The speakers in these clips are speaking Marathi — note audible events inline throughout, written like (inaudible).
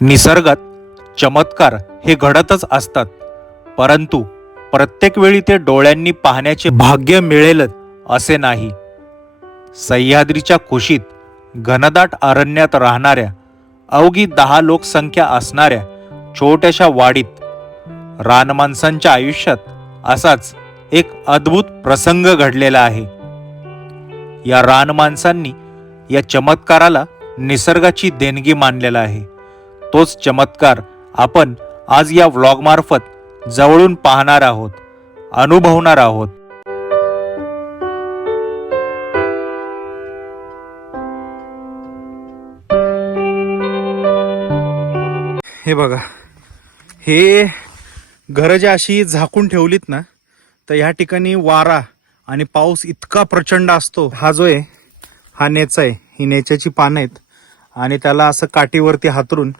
निसर्गात चमत्कार हे घडतच असतात. परंतु प्रत्येक वेळी ते डोळ्यांनी पाहण्याचे भाग्य मिळेलच असे नाही. सह्याद्रीच्या कुशीत घनदाट अरण्यात राहणाऱ्या अवघी दहा लोकसंख्या असणाऱ्या छोट्याशा वाडीत रानमाणसांच्या आयुष्यात असाच एक अद्भुत प्रसंग घडलेला आहे. या रानमाणसांनी या चमत्काराला निसर्गाची देणगी मानलेला आहे. तोच चमत्कार आपण आज या व्लॉगमार्फत जवळून पाहणार आहोत अनुभवणार आहोत. हे बघा हे घरं जी अशी झाकून ठेवलीत ना तर ह्या ठिकाणी वारा आणि पाऊस इतका प्रचंड असतो. हा जो आहे हा नेचा आहे. ही नेच्याची पानं आहेत आणि त्याला असं काठीवरती हातरून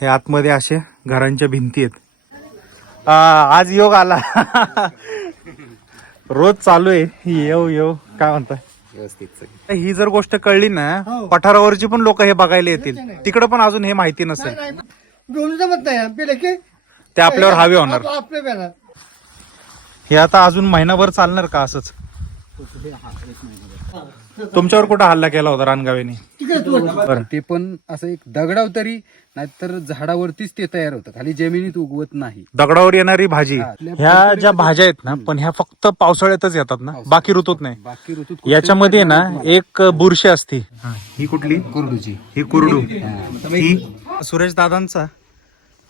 हे आतमध्ये असे घरांच्या भिंती आहेत. आज योग आला. (laughs) रोज चालू आहे. येऊ येऊ. काय म्हणताय? ही जर गोष्ट कळली ना पठारावरची पण लोक हे बघायला येतील. तिकडे पण अजून हे माहिती नसेल. जमत नाही. ते आपल्यावर हवे होणार. हे आता अजून महिनाभर चालणार का असंच? तुमच्यावर कुठं हल्ला केला होता रानगावेने? तू बरं ते पण असं एक दगडाव तरी नाहीतर झाडावरतीच ते तयार होतं. खाली जमिनीत उगवत नाही. दगडावर येणारी भाजी. हा. ह्या ज्या भाज्या आहेत ना पण ह्या फक्त पावसाळ्यातच येतात ना. बाकी ऋतूत नाही. बाकी ऋतूत याच्यामध्ये ना एक बुरशी असते. ही कुठली? कुरडूची. ही कुरडू. ही? सुरेश दादांचा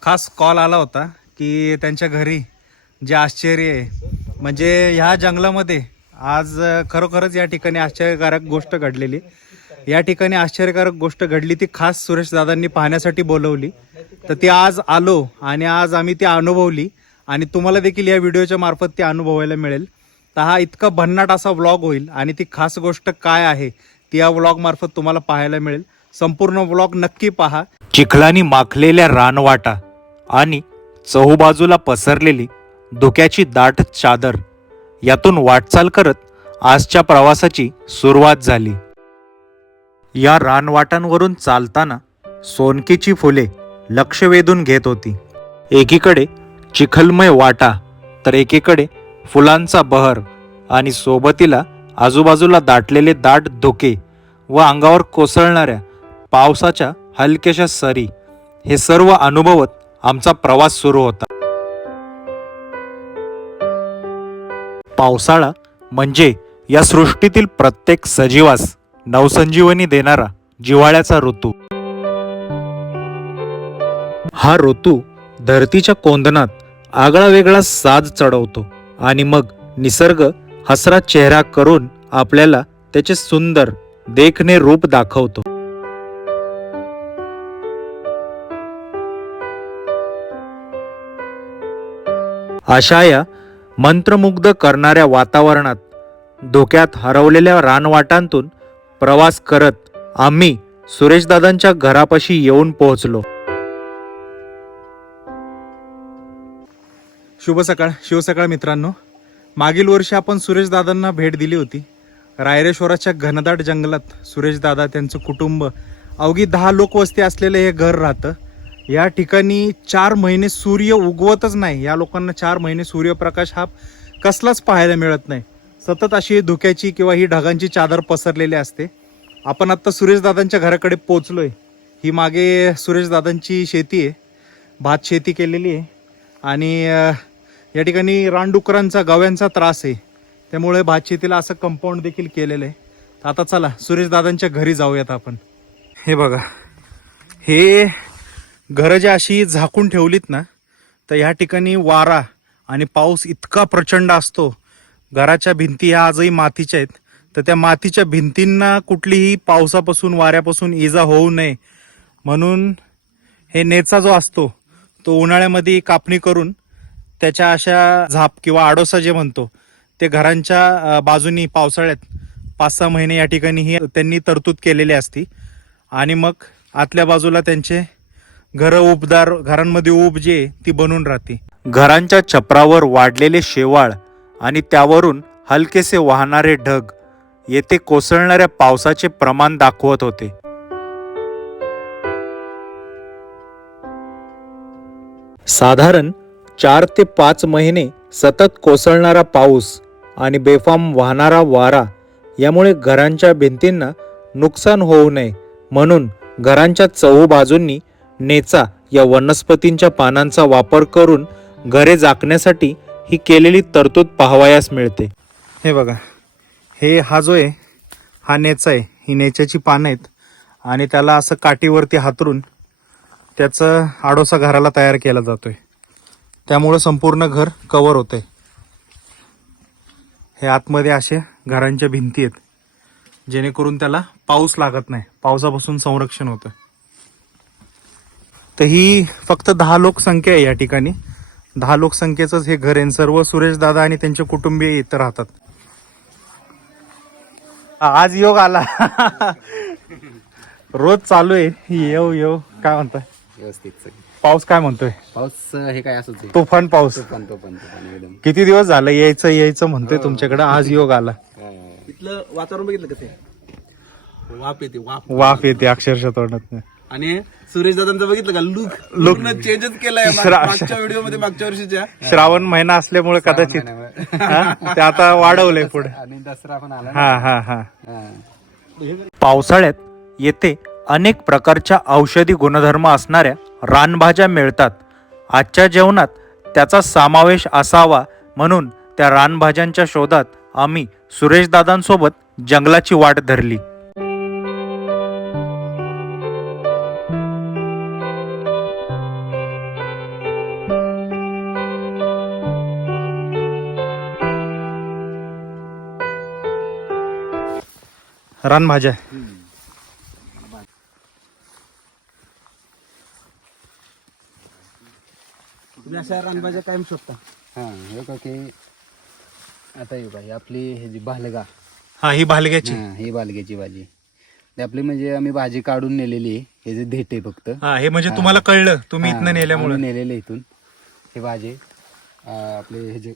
खास कॉल आला होता की त्यांच्या घरी जे आश्चर्य आहे म्हणजे ह्या जंगलामध्ये आज खरोखरच या ठिकाणी आश्चर्यकारक गोष्ट घडलेली. या ठिकाणी आश्चर्यकारक गोष्ट घडली. ती खास सुरेश दादांनी पाहण्यासाठी बोलवली. तर ती आज आलो आणि आज आम्ही ती अनुभवली. आणि तुम्हाला देखील या व्हिडिओच्या मार्फत ती अनुभवायला मिळेल. तर हा इतका भन्नाट असा व्लॉग होईल आणि ती खास गोष्ट काय आहे ती या व्लॉग मार्फत तुम्हाला पाहायला मिळेल. संपूर्ण व्लॉग नक्की पहा. चिखलानी माखलेल्या रानवाटा आणि चहूबाजूला पसरलेली धुक्याची दाट चादर. यातून वाटचाल करत आजच्या प्रवासाची सुरुवात झाली. या रानवाटांवरून चालताना सोनकीची फुले लक्ष वेधून घेत होती. एकीकडे चिखलमय वाटा तर एकीकडे फुलांचा बहर आणि सोबतीला आजूबाजूला दाटलेले दाट धुके व अंगावर कोसळणाऱ्या पावसाच्या हलक्याशा सरी हे सर्व अनुभवत आमचा प्रवास सुरू होता. पावसाळा म्हणजे या सृष्टीतील प्रत्येक सजीवास नवसंजीवनी देणारा जिव्हाळ्याचा ऋतू. हा ऋतू धरतीच्या कोंदणात आगळा वेगळा साज चढवतो आणि मग निसर्ग हसरा चेहरा करून आपल्याला त्याचे सुंदर देखणे रूप दाखवतो. अशा या मंत्रमुग्ध करणाऱ्या वातावरणात धोक्यात हरवलेल्या रानवाटांतून प्रवास करत आम्ही सुरेशदादांच्या घरापाशी येऊन पोहोचलो. शुभ सकाळ शिवसकाळ मित्रांनो. मागील वर्षी आपण सुरेशदादांना भेट दिली होती. रायरेश्वराच्या घनदाट जंगलात सुरेशदादा त्यांचं कुटुंब अवघी दहा लोकवस्ती असलेलं हे घर राहतं. या ठिकाणी चार महिने सूर्य उगवतच नाही. या लोकांना चार महिने सूर्यप्रकाश हा कसलाच पाहायला मिळत नाही. सतत अशी धुक्याची किंवा ही ढगांची चादर पसरलेली असते. आपण आत्ता सुरेशदादांच्या घराकडे पोचलो आहे ही मागे सुरेशदादांची शेती आहे. भात शेती केलेली आहे. आणि या ठिकाणी रानडुकरांचा गव्यांचा त्रास आहे. त्यामुळे भात शेतीला असं कंपाऊंड देखील केलेलं आहे. तर आता चला सुरेशदादांच्या घरी जाऊयात आपण. हे बघा. हे घरं जी अशी झाकून ठेवलीत ना तर ह्या ठिकाणी वारा आणि पाऊस इतका प्रचंड असतो. घराच्या भिंती ह्या आजही मातीच्या आहेत. तर त्या मातीच्या भिंतींना कुठलीही पावसापासून वाऱ्यापासून इजा होऊ नये. म्हणून हे नेचा जो असतो तो उन्हाळ्यामध्ये कापणी करून त्याच्या अशा झाप किंवा आडोसा जे म्हणतो ते घरांच्या बाजूनी पावसाळ्यात पाच सहा महिने या ठिकाणी ही त्यांनी तरतूद केलेली असती. आणि मग आतल्या बाजूला त्यांचे घरं उबदार घरांमध्ये उब जे ती बनून राहते. घरांच्या छपरावर वाढलेले शेवाळ आणि त्यावरून हलकेसे वाहणारे ढग येथे कोसळणाऱ्या पावसाचे प्रमाण दाखवत होते. साधारण चार ते पाच महिने सतत कोसळणारा पाऊस आणि बेफाम वाहणारा वारा यामुळे घरांच्या भिंतींना नुकसान होऊ नये म्हणून घरांच्या चहूबाजूंनी नेचा या वनस्पतींच्या पानांचा वापर करून घरे झाकण्यासाठी ही केलेली तरतूद पाहावयास मिळते. हे बघा हे हा जो आहे हा नेचा आहे. ही नेच्याची पानं आहेत आणि त्याला असं काठीवरती हातरून त्याचं आडोसा घराला तयार केला जातोय. त्यामुळं संपूर्ण घर कवर होतंय. हे आतमध्ये असे घरांच्या भिंती आहेत जेणेकरून त्याला पाऊस लागत नाही. पावसापासून संरक्षण होतं. तर ही फक्त दहा लोकसंख्या आहे या ठिकाणी. दहा लोकसंख्येचंच हे घर आहे. सर्व सुरेश दादा आणि त्यांचे कुटुंबीय इथं राहतात. आज योग आला. (laughs) रोज चालू आहे. येऊ येऊ काय म्हणताय? व्यवस्थित. पाऊस काय म्हणतोय? पाऊस हे काय आहे. तुफान पाऊस. एकदम. किती दिवस झालं? यायचं यायचं म्हणतोय तुमच्याकडे. आज योग आला. इथलं वातावरण बघितलं कसं? वाफ येते वाफ. वाफ येते अक्षरशः तोंडात आणि सुरेश दादांचं बघितलं का लुक. लुक चेंजच केलाय माग- मागच्या व्हिडिओमध्ये मागच्या वर्षीच्या (laughs) श्रावण महिना असल्यामुळे कदाचित हा? ते आता वाढवलंय (laughs) पुढे आणि दसरा पण आला. हा हा हा हा. पावसाळ्यात येथे अनेक प्रकारच्या औषधी गुणधर्म असणाऱ्या रानभाज्या मिळतात आजच्या जेवणात त्याचा समावेश असावा म्हणून त्या रानभाज्यांच्या शोधात आम्ही सुरेशदादांसोबत जंगलाची वाट धरली रानभाज्या तुम्ही अशा रानभाज्या कायम शोधता? हा हे का की आता हे बाई आपली हे जी भालगा. हा ही भालग्याची. हा, ही बालग्याची भाजी. ते आपली म्हणजे आम्ही भाजी काढून नेलेली आहे हे जे धेटे फक्त. हा हे म्हणजे तुम्हाला कळलं तुम्ही इथनं नेल्यामुळे. नेलेले इथून. हे भाजी अं, आपले हे जे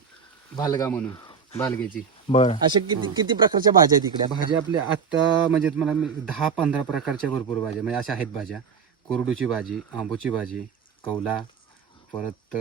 भालगा म्हणून बालग्याची बरं. अशा किती किती प्रकारच्या भाज्या आहेत इकडे? भाज्या आपल्या आता म्हणजे तुम्हाला मी दहा पंधरा प्रकारच्या भरपूर भाज्या म्हणजे अशा आहेत भाज्या. कोरडूची भाजी आंबूची भाजी कौला परत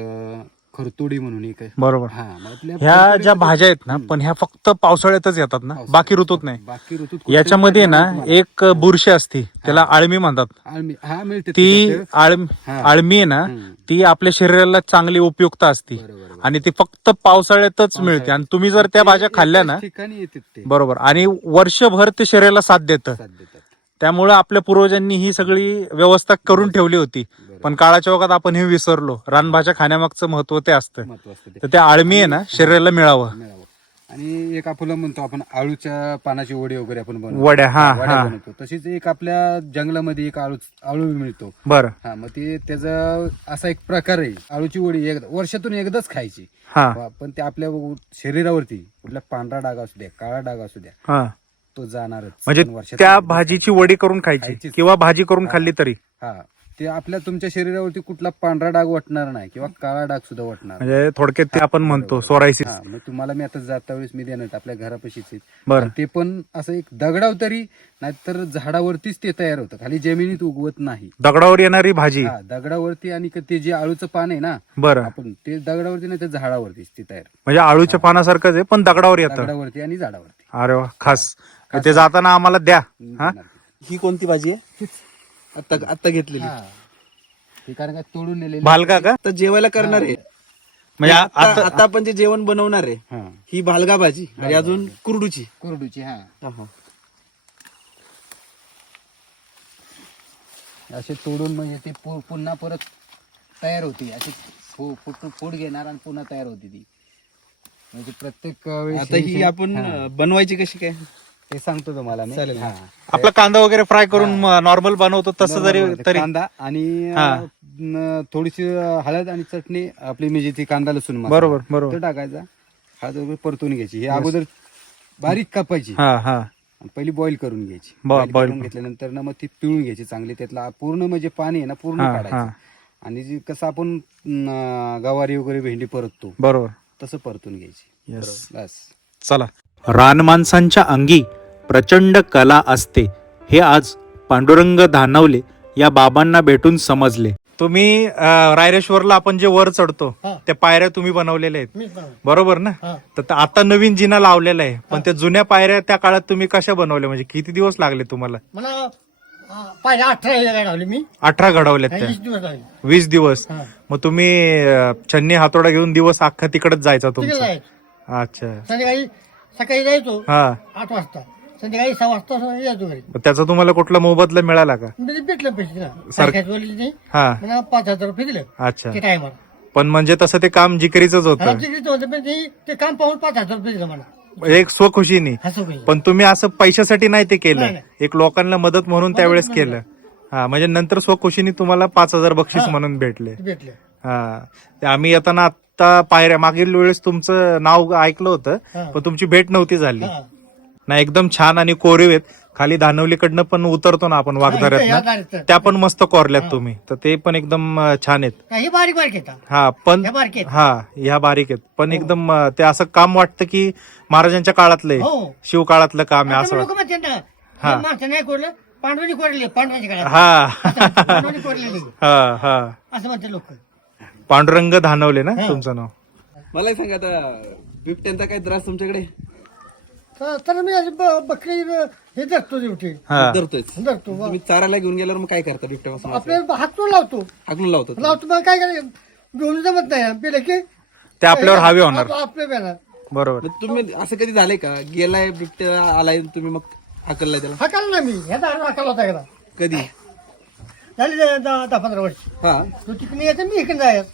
खरतुडी म्हणून एक आहे. बरोबर. हा मग आपल्या ह्या ज्या भाज्या आहेत ना पण ह्या फक्त पावसाळ्यातच येतात ना बाकी ऋतूत नाही. बाकी ऋतूत कुठे याच्यामध्ये ना एक बुरशी असते त्याला आळमी म्हणतात. आळमी- हा मिळते ती. आळमी हा. आळमी आहे ना हम्म. ती आपल्या शरीराला चांगली उपयुक्त असते. बरोबर, आणि ती फक्त पावसाळ्यातच मिळते. आणि तुम्ही जर त्या भाज्या खाल्ल्या ना एकाच ठिकाणी येते ते. बरोबर. आणि वर्षभर ते शरीराला साथ देतं. साथ देतात. त्यामुळे आपल्या पूर्वजांनी ही सगळी व्यवस्था करून ठेवली होती. पण काळाच्या ओघात आपण हे विसरलो. रानभाज्या खाण्यामागचं महत्त्व ते असतं. ते. तर त्या आळमी आहे ना शरीराला मिळावं. मिळावं. आणि एक आपण म्हणतो आपण आळूच्या पानाची वडी वगैरे आपण बनवतो. वड्या हा वड्या हा. बनवतो. तशीच एक आपल्या जंगलामध्ये एक आळू आळू मिळतो. बरं. हा मग ते त्याचा असा एक प्रकार आहे. आळूची वडी एकदा वर्षातून एकदाच खायची. हा. पण ते आपल्या शरीरावरती कुठला पांढरा डाग असू द्या काळा डाग असू द्या हा. तो जाणारच. म्हणजे त्या. भाजीची वडी करून खायची खायचीच. किंवा भाजी करून खाल्ली तरी. हा. ते आपल्या तुमच्या शरीरावरती कुठला पांढरा डाग वाटणार नाही किंवा काळा डाग सुद्धा वाटणार नाही. म्हणजे थोडक्यात ते आपण म्हणतो सोरायसिस. हा मग तुम्हाला मी आता जाता वेळेस मी देणार आपल्या घरापाशीच आहेत. बरं. ते पण असं एक दगडाव तरी नाहीतर झाडावरतीच ते तयार होतं. खाली जमिनीत उगवत नाही. दगडावर येणारी भाजी. हा दगडावरती आणि क- ते जे आळूचं पान आहे ना बरं. आपण ते दगडावरती नाही तर झाडावरतीच ते तयार. म्हणजे आळूच्या पानासारखंच आहे पण दगडावर येतं. दगडावरती आणि झाडावरती. अरे वा खास. ते जाताना आम्हाला द्या. हा? ही कोणती भाजी आहे? आता आता घेतलेली. हा. कारण का तोडून नेलेली भालका का आता जेवायला करणार आहे. म्हणजे आ- आता आता आपण जे जेवण बनवणार आहे हा. ही भालगा भाजी आणि अजून कुरडूची. कुरडूची हा. असे तोडून म्हणजे ते पु- पुन्हा परत तयार होती. फु- फुट फूड घेणार आणि पुन्हा तयार होती ती. म्हणजे प्रत्येक वेळेस आता ही हे- आपण. अं, बनवायची कशी काय? ते सांगतो तुम्हाला मी चालेल. हा. आपला कांदा वगैरे फ्राय करून नॉर्मल बनवतो तसं जरी बरोबर. तरी कांदा आणि हा. थोडीशी हळद आणि चटणी आपली म्हणजे ती कांदा लसूण मसाला. बरोबर, बरोबर. तो टाकायचा हळद वगैरे परतून घ्यायची हे अगोदर बारीक कापायची हा हा आणि पहिली बॉईल करून घ्यायची बॉ- Boil boil करून घेतल्यानंतर ना मग ती पिळून घ्यायची चांगली त्यातला पूर्ण म्हणजे पाणी आहे ना पूर्ण हा, हा. काढायचं आणि जी कसं आपण गवारी वगैरे भेंडी परततो बरोबर तसं परतून घ्यायची Yes. बस चला रानमाणसांच्या अंगी प्रचंड कला असते. हे आज पांडुरंग धानवले या बाबांना भेटून समजले. तुम्ही रायरेश्वरला आपण जे वर चढतो. त्या पायऱ्या तुम्ही बनवलेल्या आहेत. बरोबर ना. तर त- आता नवीन जिना लावलेला आहे. पण त्या जुन्या पायऱ्या त्या काळात तुम्ही कशा बनवल्या? म्हणजे किती दिवस लागले तुम्हाला? अठरा हे मी. घडवल्यात त्या. वीस दिवस. मग तुम्ही छन्नी हातोडा घेऊन दिवस अख्खा तिकडच जायचा तुमचा. अच्छा. सकाळी जायचो. हा. आठ वाजता. संध्याकाळी सहा वाजता यायचो घरी. मग त्याचा तुम्हाला कुठला मोबदला मिळाला का? म्हणजे भेटलं पैसे ना सर- सरकारच वडील नाही हा. मला पाच हजार रुपये दिले. अच्छा. ते पण म्हणजे तसं ते काम जिकरीच होतं. तिकडे होतं पण ते- ते काम पाहून पाच हजार रुपये दिले मला. एक स्वखुशीने. हसू काही पण तुम्ही असं पैशासाठी नाही ते केलं. नाही. एक लोकांना मदत म्हणून त्यावेळेस म्हणून. केलं. हा म्हणजे नंतर स्वखुशीने तुम्हाला पाच हजार बक्षीस हा. म्हणून भेटले. भेटले. हा. ते आम्ही येताना आता पायऱ्या मागील वेळेस तुमचं नाव ऐकलं होतं हा. पण तुमची भेट नव्हती झाली. हा. ना एकदम छान आणि कोरीव आहेत. खाली धानवलीकडनं पण उतरतो ना आपण हा, दारीत. त्या पण मस्त कोरल्यात तुम्ही. तर ते पण एकदम छान आहेत. हे बारीक बारीक हा? पण. हा ह्या बारीक आहेत. पण एकदम अं, ते असं काम वाटतं की महाराजांच्या काळातलं आहे. हो. शिव काळातलं काम आहे असं वाटतं. हा. हे कोरलं पांडवनी कोरले पांडवांच्या काळात. हा. पांडवांनी कोरलेली हा हा. असं म्हणते लोक. पांडुरंग धानवले ना हा. तुमचं नाव? मला सांगा आता बिबट्यांचा काय त्रास तुमच्याकडे? तर तर मी अशी ब- बकरी अ, हे धरतो शेवटी. हा. धरतोय धरतो तुम्ही चारायला घेऊन गेल्यावर मग काय करता बिबट्यापासून आपले हात तो लावतो. हाकलून लावतो लावतो मग काय करायचं? घेऊन जमत नाही. की ते आपल्यावर हवे होणार. आप- आपले बरोबर. मग तुम्ही असं कधी झालंय का? गेलाय बिबट्या आलाय तुम्ही मग हाकललाय त्याला? हाकाल ना मी. ह्या दारू हाकाल होता एकदा. कधी? झाली दहा दहा दहा पंधरा वर्ष. हा. तो तिकडे यायचं मी इकडे जायचं.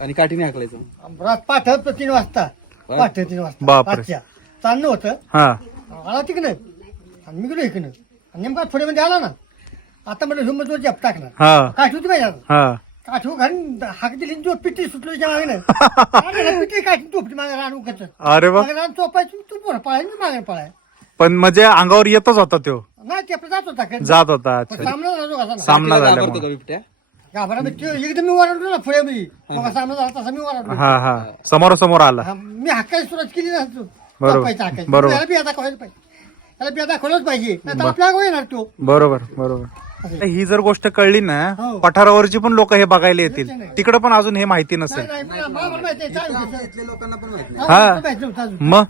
आणि काठीने हाकलायचं रात पाठ तीन वाजता. पाठ तीन वाजता. बापरे. पाचच्या चालणं होतं. हा. आला तिकडे. आणि मी गेलो इकडे. आणि नेमका थोडे मध्ये आला ना. आता म्हणलं हिंमत वर जप टाकणार. हा. काठी होती पाहिजे हा. काठी घालून हाक दिली जो पिठी सुटली (laughs) मागे पिठी काठी मागे रान उगत. अरे वा. रान चोपायची तू पोरं पळाय मी मागे पळाय पण म्हणजे अंगावर येतच होता तो. नाही ते आपलं जात होता. जात होता अच्छा. सामना झाला कसा? ना सामना तिला झाल्यामुळे. घाबरतो का बिबट्या? घाबरा मी ते एकदम मी ओरडलो ना पुढे मी. मग सामना झाला तसा मी ओरडलो. हा हा. समोर समोर आला. हा, मी हाकायला सुरुवात केली ना तू. बरोबर. बरोबर. त्याला पाहिजे. त्याला पाहिजे. नाही तर तो बरोबर बरोबर. ही जर गोष्ट कळली ना हो. पठारावरची पण लोक हे बघायला येतील. तिकडे पण अजून हे माहिती नाही, नसेल. नाही, मला- मला माहिती आहे, चालेल, चालेल. लोकांना पण माहिती हा, हा. माहिती नव्हतं अजून. मग?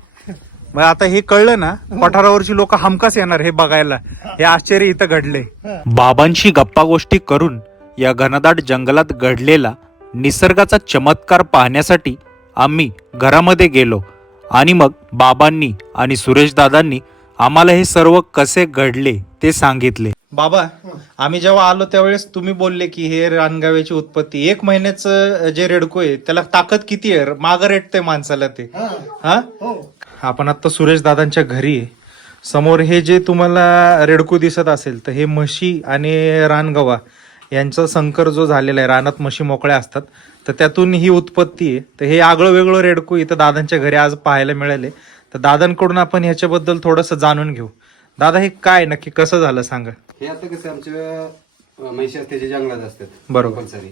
मग आता हे कळलं ना पठारावरची लोक हमखास येणार हे बघायला. हे आश्चर्य इथं घडले हा. बाबांशी गप्पा गोष्टी करून या घनदाट जंगलात घडलेला निसर्गाचा चमत्कार पाहण्यासाठी आम्ही घरामध्ये गेलो. आणि मग बाबांनी आणि सुरेशदादांनी आम्हाला हे सर्व कसे घडले ते सांगितले. बाबा आम्ही जेव्हा आलो त्यावेळेस तुम्ही बोलले की हे रानगाव्याची उत्पत्ती एक महिन्याचं जे रेडको आहे त्याला ताकद किती आहे? मागं रेटतंय माणसाला ते. हा. हा? हो. आपण आता सुरेश दादांच्या घरी आहे. समोर हे जे तुम्हाला रेडकू दिसत असेल तर हे म्हशी आणि रानगवा यांचा संकर जो झालेला आहे रानात म्हशी मोकळ्या असतात तर त्यातून ही उत्पत्ती आहे. तर हे आगळं वेगळं रेडकू इथं दादांच्या घरी आज पाहायला मिळाले. तर दादांकडून आपण ह्याच्याबद्दल थोडंसं जाणून घेऊ. दादा हे काय नक्की कसं झालं सांगा? हे आता कसं आमच्या म्हशी असते जे जंगलात असतात. बरोबर. कंपल्सरी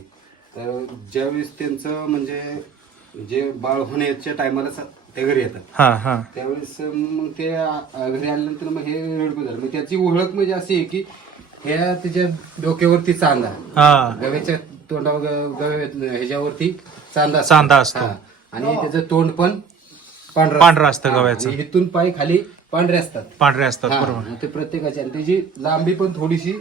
तर ज्यावेळेस त्यांचं म्हणजे जे बाळ होण्याच्या टायमाला ते घरी येतात. हा हा. त्यावेळेस मग ते घरी आल्यानंतर मग हे रेडकू झालं. मग त्याची ओळख म्हणजे अशी आहे की ह्या त्याच्या डोक्यावरती चांदा. हा. गव्याच्या गव्या ह्याच्यावरती चांदा असतो. चांदा असतो. हा. आणि त्याचं तोंड पण पांढरं पांढरं असतं हा. आणि इथून पाय खाली पांढरे असतात. पांढरे असतात हा. बरोबर. आणि ते प्रत्येकाची. आणि त्याची लांबी पण थोडीशी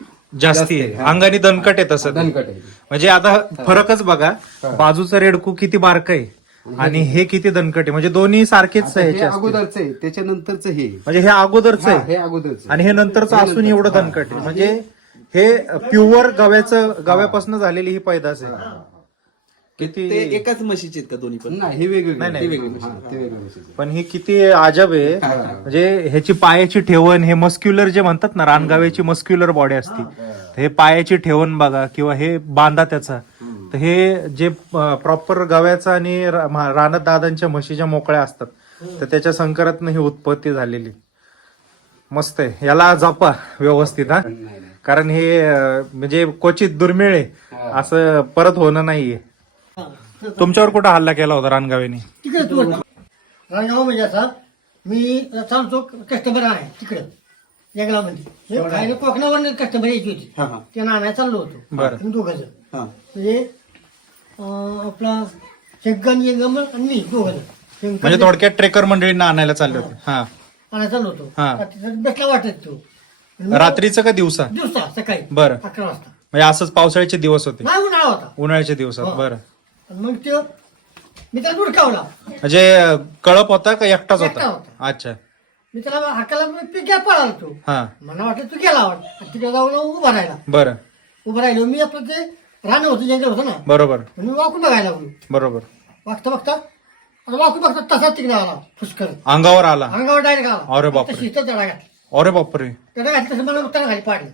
जास्ती आहे. हा. अंगाने दणकट आहे तसं. ते. दणकट आहे. म्हणजे आता फरकच बघा बाजूचं रेडकू किती बारक आहे. आणि हे किती दनकट आहे. म्हणजे दोन्ही सारखेच आता आहे हे असतील. अगोदरच आहे. त्याच्यानंतरच हे म्हणजे हे अगोदरच हा, आहे. हे अगोदरच आणि हे नंतरचं असून एवढं दणकट आहे. म्हणजे हे प्युअर गव्याचं गव्यापासून झालेली ही पैदास आहे. किती ते एकाच म्हशीचे आहेत का दोन्ही पण? नाही हे वेगळे नाही, नाही. ते वेगळे हा, ते वेगळे म्हशीचे. पण ही किती अजब आहे. म्हणजे ह्याची पायाची ठेवण हे मस्क्युलर जे म्हणतात ना रानगाव्याची मस्क्युलर बॉडी असते तर हे पायाची ठेवण बघा किंवा हे बांधा त्याचा. तर हे जे प्रॉपर गव्याचा आणि रा- मा- रानात दादांच्या म्हशीच्या मोकळ्या असतात. तर त्याच्या संकरातनं ही उत्पत्ती झालेली. मस्त आहे. याला जपा व्यवस्थित हा. नाही, नाही. कारण हे अं, म्हणजे क्वचित दुर्मिळ आहे. असं परत होणं नाहीये. तुमच्यावर कुठं हल्ला केला होता रानगावेने? तिकडे तू रांगाव म्हणजे असा मी सांगतो कस्टमर आहे तिकडे जंगलामध्ये हे बाहेर कोकणावरून कस्टमर यायची होती. हा हा. त्यांना आणायला चाललो होतो. बरं. आम्ही दोघं जण हा. म्हणजे अं, आपला शेगन यंगम आणि मी दोघं जण म्हणजे थोडक्यात ट्रेकर मंडळींना आणायला चालले होते. हा. आणायला चाललो होतो. हा. तिथं बसला वाटत तो. रात्रीचं का दिवसा? दिवसा सकाळी. बरं. अकरा वाजता. म्हणजे असंच पावसाळ्याचे दिवस होते. नाही उन्हाळा होता. उन्हाळ्याच्या दिवसात हो. बरं. मग तो मी त्याला दुडकावला म्हणजे कळप होता का एकटाच एकटा होता. होता. अच्छा. मी त्याला हाकाला पिक्या पळाला तो. हा. मला वाटलं तू गेला वाट आणि तिकडे जाऊन उभा राहिला. बरं. उभं राहिलो. मी आपलं ते राहणं होतं जंगल होतं ना. बरोबर. मी वाकून बघायला लागलो. बरोबर. वागता बघता आता वाकून बघता तसाच तिकडे आला फुसकर अंगावर आला. अंगावर डायरेक्ट आला. अरे बापरे. तशी इथं घातला. अरे बापरे। दडा घातलं तसं मला उत्तर खाली पाडलं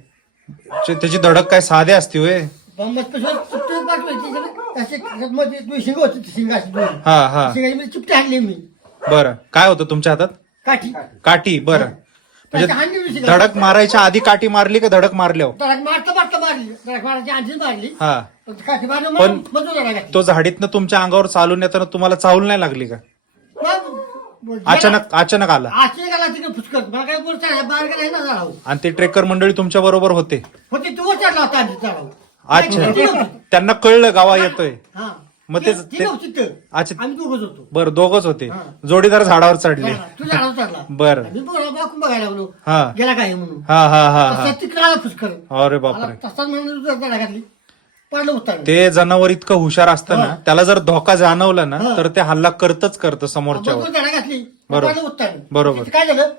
चे- त्याची धडक काय साधे असते होय? बंबत पेशवर चिपटी पाठवायची अशी मध्ये दोन शिंग होती ती शिंगाची दोन हा हा. शिंगाची मी चिपटी हाणली मी. बरं. काय होतं तुमच्या हातात? काठी. काठी बरं. त्याची हाणली मी म्हणजे शिंगाची. धडक मारायच्या आधी काठी मारली का धडक मारल्यावर? धडक मारता मारता मारली. धडक मारायची मारली. हा. पण काठी मारली पण- मग मधून धडा घातली तो झाडीतनं तुमच्या अंगावर चालून येताना तुम्हाला चावल नाही लागली का? मग अचानक अचानक आला. गेला फुसकत मला काय बोलता बाहेर गेला ना झाला आणि ते ट्रेकर मंडळी तुमच्या बरोबर होते. होती तू चढला होता आधी अच्छा. त्यांना कळलं गावा येतोय. हा. मग ते- अच्छा. आम्ही दोघच होतो. बरं दोघच होते. हा. जोडीदार झाडावर चढले. तू झाडावर चढला. बरं. मी बघा बाकून बघायला लागलो. हा. गेला काय म्हणून? हा हा हा हा. तसा तिकडे आला फुसकर अरे बापरे. तसाच म्हणून घातली. पडलं ते जनावर इतकं हुशार असतं ना हा. त्याला जर धोका जाणवला ना हा. तर ते हल्ला करतच करतं समोरच्यावर. बरोबर घातली? बरोबर. पडलं उतार बरोबर. काय झालं?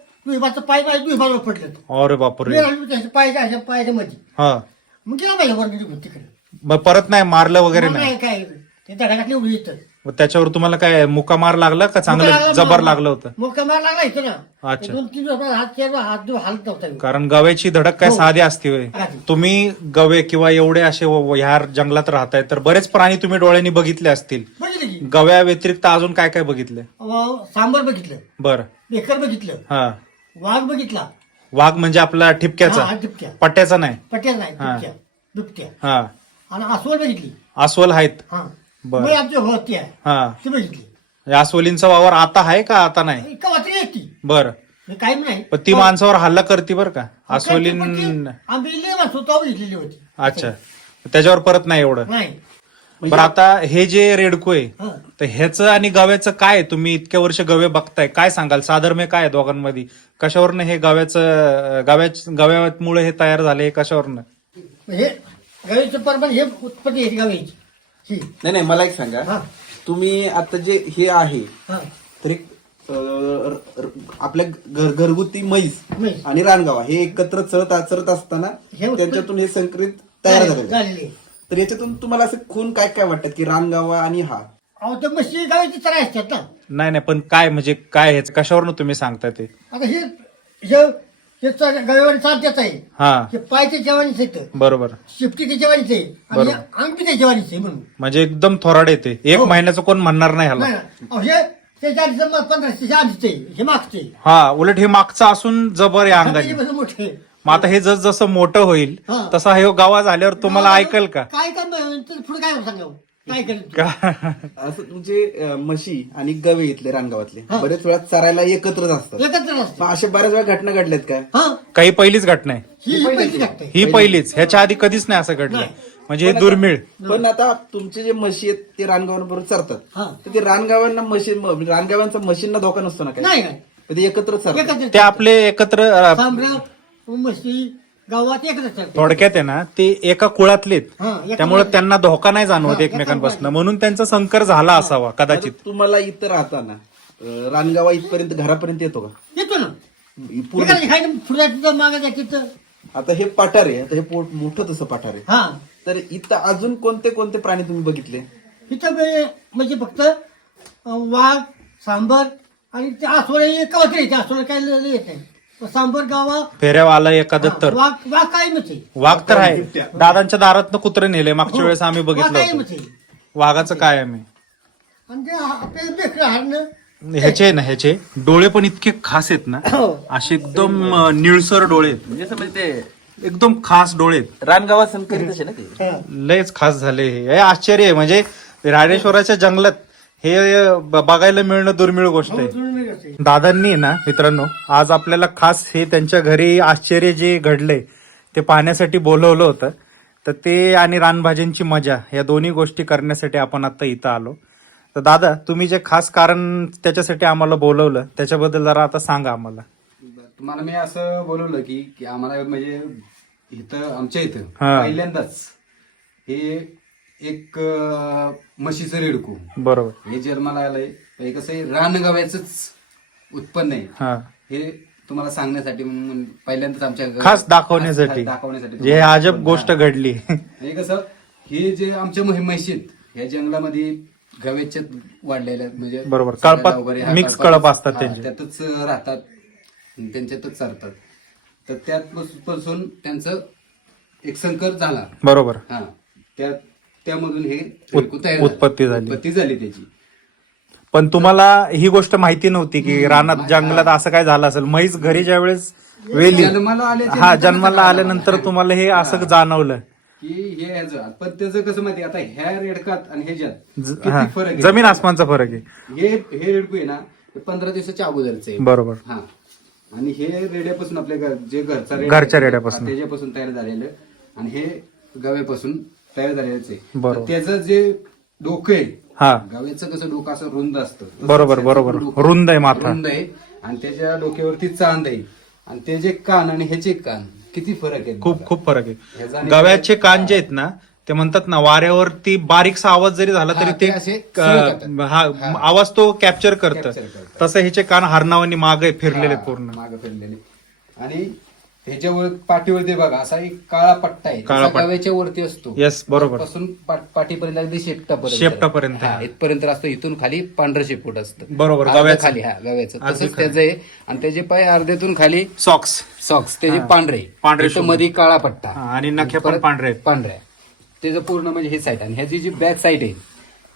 पाय पाय पडलं अरे बापरे. त्याच्या पायाच्या अशा पायाच्या मध्ये हा. मग गेला पाहिजे वर निघून तिकडे. मग परत नाही मारलं वगैरे मग नाही? नाही काय? ते धडा घातली उभी इथं. मग त्याच्यावर तुम्हाला काय मुका मार लागला का? चांगलं जबर लागलं होतं? मुक्का मार लागला इथं ना. अच्छा. दोन तीन दिवस हात हात दिवस हालत नव्हता. कारण गव्याची धडक काय हो. साधी असते होय. आधी. तुम्ही गवे किंवा एवढे असे व- व- ह्या जंगलात राहताय तर बरेच प्राणी तुम्ही डोळ्यांनी बघितले असतील. बघितलं की. गव्या व्यतिरिक्त अजून काय काय बघितले? अहो, सांबर बघितलं. बर. बेकर बघितलं. हा. वाघ बघितला. वाघ म्हणजे आपला ठिपक्याचा? हा, टिपक्या पट्ट्याचा नाही. पट्या नाही हा. हा. आणि अस्वल बघितली. अस्वल आहेत. हा. बरं. मग आमची होती आहे. हा. ती बघितली. अस्वलींचा वावर आता आहे का आता नाही? बर. काही नाही. पण ती माणसावर हल्ला करते बर का? अस्वलीन पण ती आम्ही लय माणसं तो बघितलेली होती. अच्छा. त्याच्यावर परत नाही एवढं? नाही. बरं आता हे जे रेडको आहे हा. तर ह्याचं आणि गव्याचं काय आहे? तुम्ही इतक्या वर्ष गवे बघताय काय सांगाल? साधर्म्य काय आहे दोघांमध्ये? कशावरनं हे गव्याचं गव्या गव्यामुळे हे तयार झाले कशावरनं? हे गावीचं परमान हे उत्पत्ती आहे गावीची नाही नाही मला एक सांगा हा तुम्ही आता जे हे आहे हा तर एक अं, र- र- आपल्या घर घरगुती म्हैस म्हैस. आणि रानगावा हे एकत्र चरत आचरत असताना हे उत्पन्न- त्यांच्यातून हे संकरित तयार. झालेली आहे. तर याच्यातून तुम्हाला असं खून काय काय वाटतात की रानगावा आणि हा अहो ते म्हशी गावीची चरा असतात ना नाही नाही पण काय म्हणजे काय ह्याचं कशावरनं तुम्ही सांगता ते आता हे हे चालतेच आहे. हा. हे पायचे जेवानीच आहे बरोबर. शिफ्टी ते जेवानीच आहे आणि बरोबर. ते जेवानीच आहे म्हणून. म्हणजे एकदम थोराड येते. एक हो. महिन्याचं कोण म्हणणार नाही ह्याला. नाही ना. अहो, हे त्याच्या आधीचं मग पंधराशे आधीच आहे हे मागचे हा उलट हे मागचं असून जबर आहे अंगाने मोठे मग आता हे जस जसं मोठं होईल हा. तसा हे गावा झाल्यावर तुम्हाला ऐकल का? काय काय पुढे काय सांगावं? काय करेल असं तुमचे म्हशी आणि गवे इथले रानगावातले. हा. बरेच वेळा चरायला एकत्रच असतात. एकत्र मग अशा बऱ्याच वेळा घटना घडल्यात काय? हा. काही पहिलीच घटना आहे. ही पैसे लागते पहिलीच ह्याच्या आधी कधीच नाही असं घडलं. म्हणजे हे दुर्मिळ. पण आता तुमचे जे म्हशी आहेत ते रानगावांबरोबर चरतात. हा. तर ते रानगावांना म्हशी म- रानगावांचा म्हशींना धोका नसतो ना काय नाही ते एकत्र चरतात. एकत्र ते आपले एकत्र अ, म्हशी गावात चालते थोडक्यात आहे ना ते एका कुळातलेत. हा, त्यामुळे. त्यांना धोका नाही जाणवत एकमेकांपासून. एका म्हणून त्यांचा संकर झाला असावा कदाचित. तुम्हाला इथं राहताना अं, रानगावा इथपर्यंत घरापर्यंत येतो का? येतो ना. ही पूर्ण खायला मागा तिथं आता हे पठार आहे आता हे पोट मोठं तसं पठार आहे. हा. तर इथं अजून कोणते कोणते प्राणी तुम्ही बघितले? तिथं बे- म्हणजे फक्त अं, वाघ सांबर आणि ते आसवड गावात येते आसवड काय येत नाही. सांबर गावा फेऱ्यावर आला एखादं तर वाघ वाघ काय वाघ तर आहे. दादांच्या दारातनं कुत्रे नेले मागच्या वेळेस आम्ही वाघ बघितलं वाघाचं काय आणि ते हा- बेकर हारणं ह्याचे आहे ना ह्याचे. डोळे पण इतके खास आहेत ना. हो. असे एकदम अ, निळसर डोळे आहेत. म्हणजे म्हणजे ते एकदम खास डोळे आहेत. रानगावात संकरित असे ना ते. हा. लयच खास झाले हे. हे आश्चर्य आहे. म्हणजे रायरेश्वराच्या जंगलात हे ब- बघायला मिळणं दुर्मिळ गोष्ट आहे. हो, आहे दादांनी ना मित्रांनो आज आपल्याला खास हे त्यांच्या घरी आश्चर्य जे घडले ते पाहण्यासाठी बोलवलं होतं. तर ते आणि रानभाज्यांची मजा या दोन्ही गोष्टी करण्यासाठी आपण आता इथं आलो. तर दादा तुम्ही जे खास कारण त्याच्यासाठी आम्हाला बोलवलं त्याच्याबद्दल जरा आता सांगा आम्हाला. तुम्हाला मी असं बोलवलं की की आम्हाला म्हणजे इथं आमच्या इथं हा. पहिल्यांदाच हे एक म्हशीचं रेडकू. बरोबर. हे जन्माला आलंय. हे कसं रानगव्याच उत्पन्न आहे हा हे तुम्हाला सांगण्यासाठी म्हणून पहिल्यांदाच आमच्या खास दाखवण्यासाठी खास दाखवण्यासाठी जे अजब. गोष्ट हा. घडली हे कसं हे जे आमच्या म्है- म्हशीत ह्या जंगलामध्ये गव्याच्यात वाढलेल्या म्हणजे बरोबर. कळपात- वगैरे हा, mix कळपात- कळप असतात हा, त्यांचे. त्यातच राहतात त्यांच्यातच चालतात तर त्यात पास- पासून त्यांचं एक संकर झाला बरोबर हा त्या त्यामधून हे उत- रेडकू तयार झालं. उत्पत्ती झाली. उत्पत्ती झाली त्याची पण तुम्हाला ही गोष्ट माहिती नव्हती की रानात जंगलात असं काय झालं असेल? म्हैस घरी ज्या वेळेस वेली जन्माला हा जन्माला आल्यानंतर आलं. तुम्हाला हे असं जाणवलं. की हे ह्याचं पण त्याचं कसं माहिती आता ह्या रेडकात आणि ह्याच्यात ज- किती. फरक आहे? जमीन आसमानचा फरक आहे. हे हे रेडकू आहे ना हे पंधरा दिवसाच्या अगोदरच आहे. बरोबर. हा. आणि हे रेड्यापासून आपल्या घर- जे घरचा रेडा घरच्या आहे, रेड्यापासून. हा, त्याच्यापासून तयार झालेलं आणि हे गव्यापासून तयार झालेलंच आहे. बरोबर. तर त्याचं जे डोकं आहे हा. गव्याचं कसं डोकं असं रुंद असतं. बरोबर, बरोबर. त्याचं रुंद आहे माथा. रुंद आहे. आणि त्याच्या डोक्यावरती चांद आहे. आणि ते जे कान आणि ह्याचे कान किती फरक आहे खूप खूप फरक आहे. गव्याचे कान जे आहेत ना ते म्हणतात ना वाऱ्यावरती बारीकसा आवाज जरी झाला तरी ते. हा. आवाज तो कॅप्चर करतं. तसं ह्याचे कान हरणावानी मागे फिरलेले पूर्ण. माग फिरलेले. आणि ह्याच्यावर पाठीवरती बघा असा एक काळा पट्टा आहे. काळा काळा पट्टा. गव्याच्या वरती असतो. येस बरोबर. पासून पा- पाठीपर्यंत अगदी शेपटापर्यंत. शेपटापर्यंत. हा, इथपर्यंत असतं इथून खाली पांढरं शेपूट असतं. बरोबर, अर्धं गव्याचं. खाली हा गव्याचं. अर्धं तसंच खाली. त्याचं आहे आणि त्याचे पाय अर्ध्यातून खाली सॉक्स सॉक्स त्याचे पांढरे. पांढरे इथं शोभून. मध्ये काळा पट्टा. हा, आणि नखे पण परत पांढरे आहेत. पांढऱ्या. त्याचं पूर्ण म्हणजे हे साईड आणि ह्याची जी बॅक साईड आहे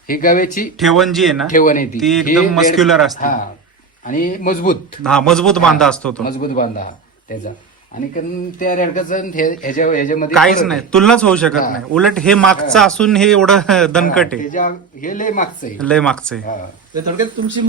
ही गव्याची ठेवण जी आहे ना ठेवण आहे ती. एकदम मस्क्युलर असते. हा. आणि मजबूत. हा मजबूत बांधा असतो तो. मजबूत बांधा हा त्याचा. आणि कारण त्या रेडकाचं ह्याच्या ह्याच्यामध्ये काहीच नाही आहे. तुलनाच होऊ शकत हा. नाही उलट हे मागचं असून हे एवढं (laughs) दणकट हा, आहे त्याच्या हे लय मागचं आहे लय मागचं आहे हा. तर थोडक्यात तुमची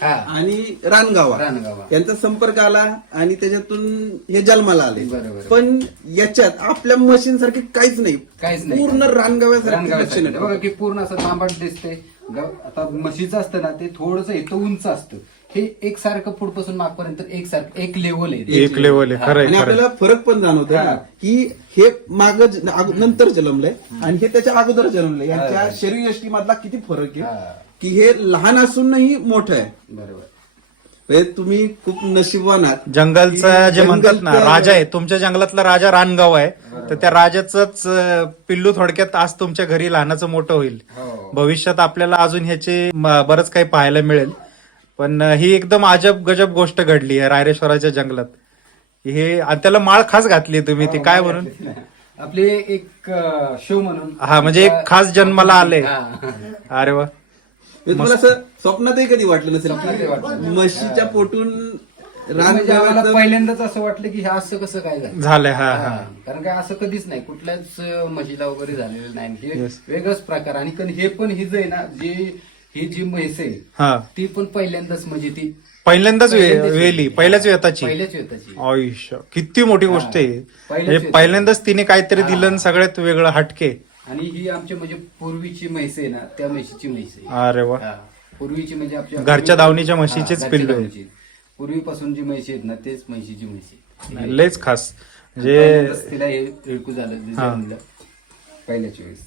हा. आणि रानगावा रानगावा. यांचा संपर्क आला आणि त्याच्यातून हे जन्माला आले बरोबर. पण याच्यात आपल्या मशीन सारखे काहीच नाही काहीच नाही पूर्ण रानगाव्यासारखी रानगावासारखं. लक्षणं बघा की पूर्ण असं तांबट दिसते आता म्हशीचं असतं ना ते थोडस इथं उंच असतं हे एक सारखं पुढपासून मागपर्यंत एक सारखं एक लेवल आहे. एक लेवल आहे खरंय आणि आपल्याला फरक पण जाणवतोय हा. ना की हे माग नंतर जन्मलंय आणि हे त्याच्या अगोदर जन्मलंय. यांच्या शरीर यष्टी मधला किती फरक हा. आहे की हे लहान असूनही मोठं आहे. बरोबर. म्हणजे तुम्ही खूप नशीबवान आहात जंगलचा जे जंगल म्हणतात ना राजा आहे. तुमच्या जंगलातला राजा रानगाव आहे. तर त्या राजाच पिल्लू थोडक्यात आज तुमच्या घरी लहानाचं मोठं होईल. हो. भविष्यात आपल्याला अजून ह्याचे म- बरंच काही पाहायला मिळेल. पण ही एकदम अजब गजब गोष्ट घडली आहे रायरेश्वराच्या जंगलात. हे आणि त्याला माळ खास घातली तुम्ही ती काय म्हणून? आपले एक शो म्हणून. हा, म्हणजे एक खास जन्माला आले. हा. (laughs) अरे वा. तुम्हाला असं स्वप्नातही कधी वाटलं नसेल. म्हशीच्या पोटून पहिल्यांदाच असं वाटलं की हे असं कसं काय झालं? हा हा. हा कारण काय असं कधीच नाही. कुठल्याच म्हशीला वगैरे झालेलं नाही. हे. वेगळंच प्रकार. आणि हे पण ही जे आहे ना जी ही जी म्हैस आहे हा ती पण पहिल्यांदाच म्हणजे ती पहिल्यांदाच वे- पहिल्यांदाच वेली. पहिल्याच वेताची पहिल्याच आयुष्य किती मोठी गोष्ट आहे पहिल्याच म्हणजे पहिल्यांदाच तिने काहीतरी. दिलं आणि सगळ्यात वेगळं हटके आणि ही आमची म्हणजे पूर्वीची म्हैस आहे ना त्या म्हशीची म्हैस आहे अरे वा हा. पूर्वीची म्हणजे आपल्या घरच्या दावणीच्या म्हशीचीच हा, घरच्या पिल्लू आहे. दावणीची. पूर्वीपासून जी म्हैशी आहेत ना तेच म्हशीची म्हशी आहे. लयच खास म्हणजे पहिल्यांदाच तिला हे रिळकू झालं जे हा. जन्मलं. पहिल्याच वेळेस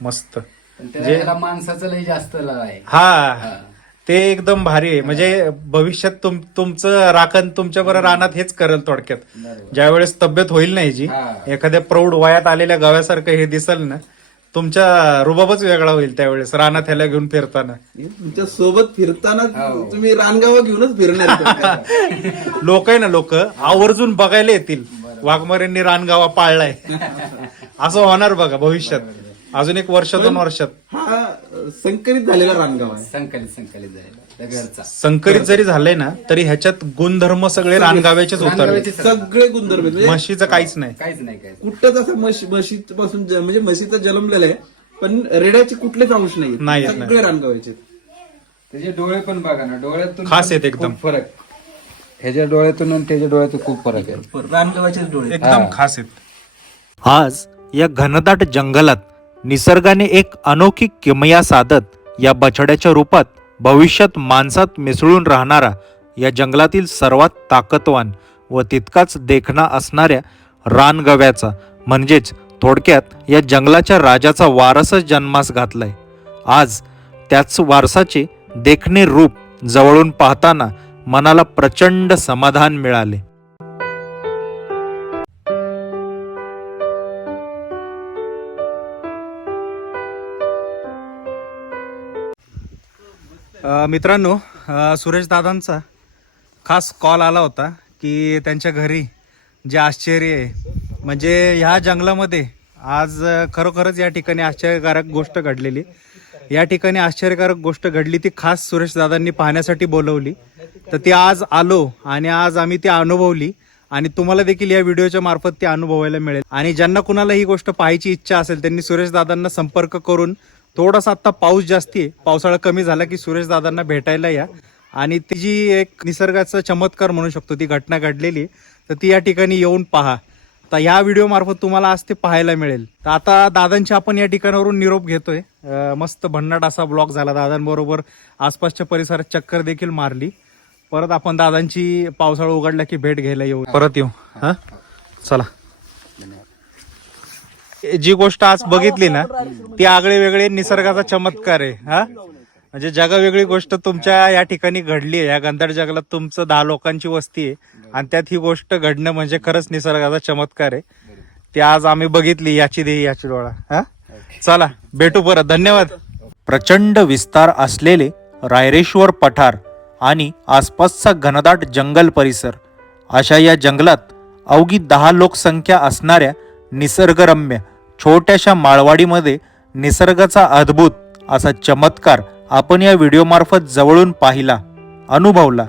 मस्त त्याला माणसाचं लय जास्त आहे. हा. ते एकदम भारी आहे. म्हणजे भविष्यात तुम तुमचं राखण तुमच्या बरोबर रानात हेच करेल थोडक्यात. बरोबर. ज्या वेळेस तब्येत होईल नाही जी हा. एखाद्या प्रौढ वयात आलेल्या गव्यासारखं हे दिसल ना तुमच्या रुबाबच वेगळा होईल त्यावेळेस रानात ह्याला घेऊन फिरताना. तुमच्यासोबत फिरताना हो. तुम्ही रानगावा घेऊनच फिरणार. (laughs) लोक आहे ना लोक आवर्जून बघायला येतील. वाघमारेंनी रानगावा पाळलाय. (laughs) असं होणार बघा भविष्यात. अजून एक वर्ष दोन वर्षात. हा संकरित झालेला रानगाव आहे. संकलित संकलित झालेला त्या घरचा. संकरित जरी झालंय ना तरी ह्याच्यात गुणधर्म सगळे रानगाव्याचेच उतरले. रानगावाचे सगळे. गुणधर्म आहेत. म्हणजे म्हशीचं काहीच नाही. काहीच नाही काहीच कुठंच असं म्हशी म्हशीपासून ज- म्हणजे म्हशीचं जन्मलेलं आहे पण रेड्याचे कुठलेच अंश नाही नाही, सगळे रानगावायचे त्याचे डोळे पण बघा ना डोळ्यातून खास आहेत एकदम. खूप फरक. ह्याच्या डोळ्यातून आणि त्याच्या डोळ्यातून खूप फरक आहे. रानगव्याचेच डोळे एकदम खास आहेत. आज या घनदाट जंगलात निसर्गाने एक अनोखी किमया साधत या बछड्याच्या रूपात भविष्यात माणसात मिसळून राहणारा या जंगलातील सर्वात ताकदवान व तितकाच देखणा असणाऱ्या रानगव्याचा म्हणजेच थोडक्यात या जंगलाच्या राजाचा वारसच जन्मास घातलाय. आज त्याच वारसाचे देखणे रूप जवळून पाहताना मनाला प्रचंड समाधान मिळाले. मित्रांनो सुरेश दादांचा खास कॉल आला होता की त्यांच्या घरी जे आश्चर्य आहे म्हणजे ह्या जंगलामध्ये आज खरोखरच या ठिकाणी आश्चर्यकारक गोष्ट घडलेली. या ठिकाणी आश्चर्यकारक गोष्ट घडली ती खास सुरेश दादांनी पाहण्यासाठी बोलवली. तर ती आज आलो आणि आज आम्ही ती अनुभवली आणि तुम्हाला देखील या व्हिडिओच्या मार्फत ती अनुभवायला मिळेल. आणि ज्यांना कुणाला ही गोष्ट पाहायची इच्छा असेल त्यांनी सुरेश दादांना संपर्क करून थोडासा आता पाऊस जास्ती आहे. पावसाळा कमी झाला की सुरेश दादांना भेटायला या. आणि ती जी एक निसर्गाचा चमत्कार म्हणू शकतो ती घटना घडलेली तर ती या ठिकाणी येऊन पहा. तर ह्या व्हिडिओ मार्फत तुम्हाला आज ते पाहायला मिळेल. तर आता दादांच्या आपण या ठिकाणावरून निरोप घेतोय. मस्त भन्नाट असा ब्लॉग झाला. दादांबरोबर आसपासच्या परिसरात चक्कर देखील मारली. परत आपण दादांची पावसाळा उघडला की भेट घ्यायला येऊ. परत येऊ. हा? चला. जी गोष्ट आज बघितली ना ती आगळे वेगळे निसर्गाचा चमत्कार आहे हा? म्हणजे जगा वेगळी गोष्ट तुमच्या या ठिकाणी घडली आहे या गंधाड जंगलात तुमचं दहा लोकांची वस्ती आहे आणि त्यात ही गोष्ट घडणं म्हणजे खरंच निसर्गाचा चमत्कार आहे. ती आज आम्ही बघितली याची देही याची डोळा हा? चला भेटू परत धन्यवाद. प्रचंड विस्तार असलेले रायरेश्वर पठार आणि आसपासचा घनदाट जंगल परिसर अशा या जंगलात अवघी दहा लोकसंख्या असणाऱ्या निसर्गरम्य छोट्याशा माळवाडीमध्ये निसर्गाचा अद्भुत असा चमत्कार आपण या व्हिडिओमार्फत जवळून पाहिला अनुभवला.